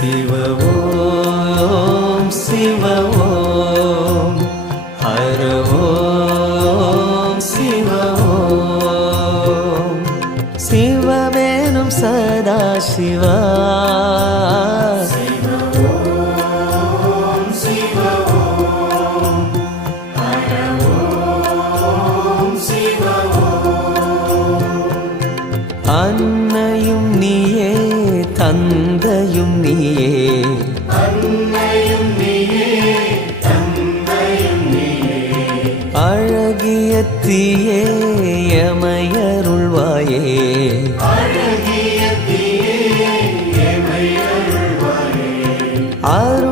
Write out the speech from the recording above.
சிவவோம் சிவவோம். ஹரவோம் சிவவோம். சிவவேனும் சதா சிவா. அன்னையும் நீயே தந்தையும் நீயே. அழகிய தீயே எமையருள்வாயே. அருள்